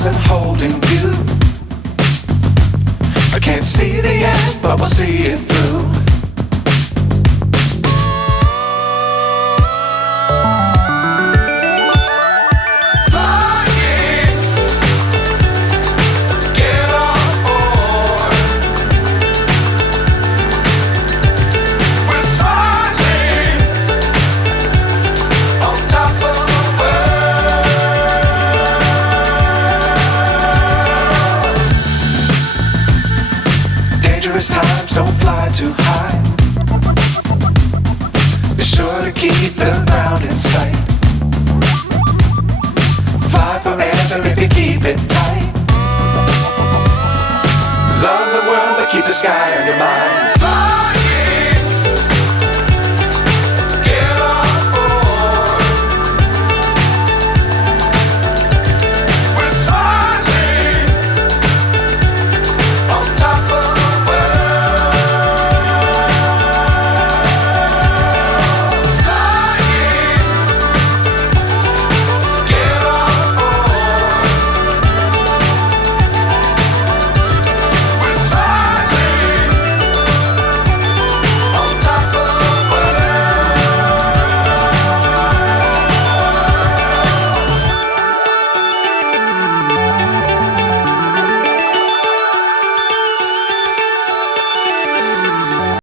stars and holding you. I can't see the end, but we'll see it through. Times don't fly too high. Be sure to keep the ground in sight. Fly forever if you keep it tight. Love the world but keep the sky on your mind.